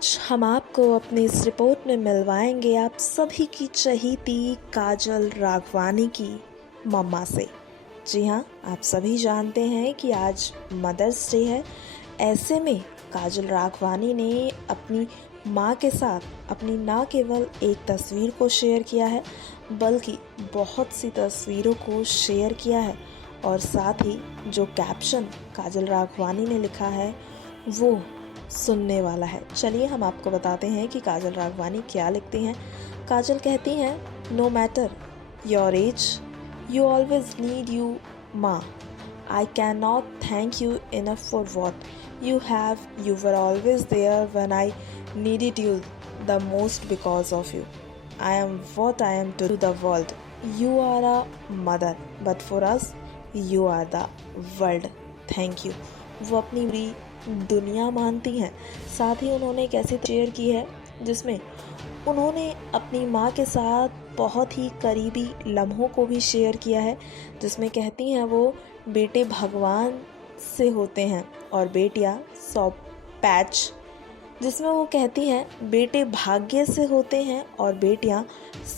आज हम आपको अपनी इस रिपोर्ट में मिलवाएंगे आप सभी की चहीती काजल राघवानी की मम्मा से। जी हाँ, आप सभी जानते हैं कि आज मदर्स डे है। ऐसे में काजल राघवानी ने अपनी माँ के साथ अपनी ना केवल एक तस्वीर को शेयर किया है बल्कि बहुत सी तस्वीरों को शेयर किया है और साथ ही जो कैप्शन काजल राघवानी ने लिखा है वो सुनने वाला है। चलिए हम आपको बताते हैं कि काजल राघवानी क्या लिखती हैं। काजल कहती हैं, no matter your age you always need you माँ। I can not thank you enough for what you have. You were always there when I needed you the most because of you. I am what I am to the world. You are a mother but for us you are the world. Thank you. वो अपनी पूरी दुनिया मानती हैं। साथ ही उन्होंने एक ऐसी शेयर की है जिसमें उन्होंने अपनी माँ के साथ बहुत ही करीबी लम्हों को भी शेयर किया है, जिसमें कहती हैं वो बेटे भगवान से होते हैं और बेटियाँ सौ पैच। जिसमें वो कहती हैं बेटे भाग्य से होते हैं और बेटियाँ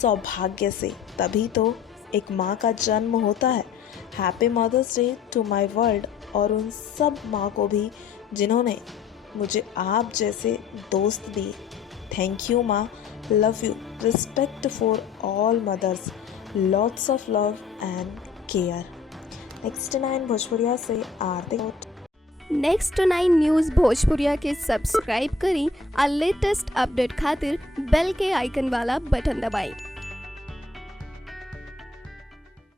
सौभाग्य से, तभी तो एक माँ का जन्म होता है। Happy mother's day to my world. और उन सब माँ को भी जिन्होंने मुझे आप जैसे दोस्त दिए। थैंक यू माँ, love you, respect for all mothers, lots of love and care. Next 9 भोजपुरिया से आरती। नेक्स्ट 9 न्यूज़ भोजपुरिया के सब्सक्राइब करी और लेटेस्ट अपडेट खातिर बेल के आइकन वाला बटन दबाएं।